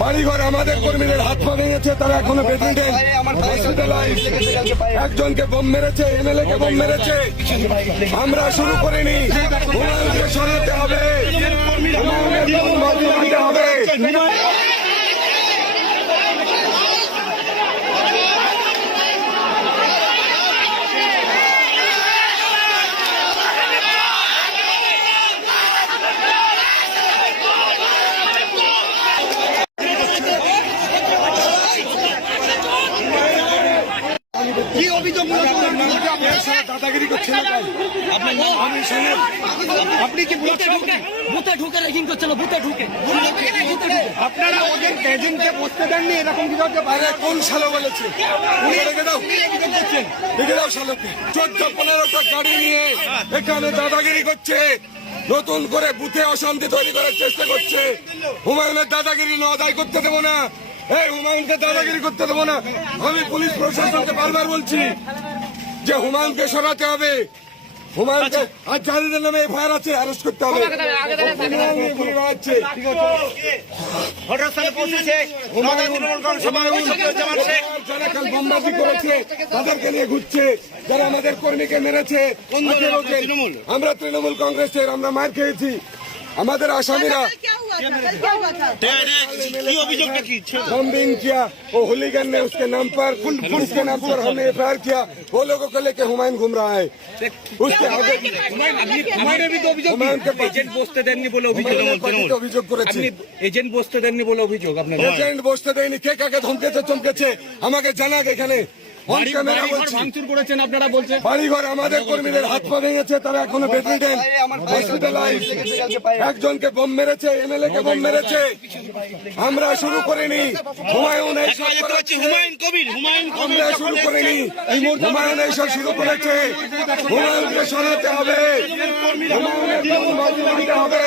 বাড়িঘর আমাদের কর্মীদের হাত পা ভেঙেছে, তারা এখনো বেডরিডেন, হসপিটালাইজ। একজনকে বোম মেরেছে, এমএলএ কে বোম মেরেছে। আমরা শুরু করিনি, হুমায়ুনকে সরাতে হবে, হুমায়ুনের বোম বন্ধ হবে। কি অভিযোগ? দাদাগিরি করছে না তাই আপনি কি বুথে ঢুকে রেগিং করছেন? বুথে ঢুকে আপনারা ওদের এজেন্টকে বসতে দেননি, এরকম কি করতে পারে? কোন সালে বলেছে? রেখে দাও, রেখে দাও সালকে। 14-15টা গাড়ি নিয়ে এখানে দাদাগিরি করছে, নতুন করে বুথে অশান্তি তৈরি করার চেষ্টা করছে। হুমায়ুনের দাদাগিরি আদায় করতে দেবো না, এই হুমায়ুনকে দাদাগিরি করতে দেবো না। আমি পুলিশ প্রশাসনকে বারবার বলছি যে হুমায়ুনকে সরাতে হবে, হুমায়ুনকে আর যাদের নামে এফআইআর আছে অ্যারেস্ট করতে হবে। যারা কাল বোমবাজি করেছে তাদেরকে নিয়ে ঘুরছে, যারা আমাদের কর্মীকে মেরেছে। আমরা তৃণমূল কংগ্রেসের, আমরা মার খেয়েছি। আমাদের আসামিরা बॉम्बिंग किया, वो हुलीगन ने उसके नाम पर हमने एफआईआर किया। वो लोगों को लेके हुमायूं घूम रहा है। उसके आगे এজেন্ট বসতে দেননি বলে অভিযোগ করেছে। এজেন্ট বসতে দেননি বলে অভিযোগ আপনার। এজেন্ট বসতে দেয়নি, কে কাকে ধমকেছে চমকেছে আমাকে জানাক। এখানে ভাঙচুর করেছেন আপনারা বলছেন। বাড়িঘর আমাদের কর্মীদের হাত পা ভেঙেছে, তারা এখনো বেডরিডেন, হসপিটালাইজ। একজনকে বোম মেরেছে, এমএলএ কে বোম মেরেছে। আমরা শুরু করিনি, হুমায়ুন এইসব আমরা শুরু করিনি, হুমায়ুন এইসব শুরু করেছে। হুমায়ুনকে সরাতে হবে, হুমায়ুনের বোম বন্ধ হবে।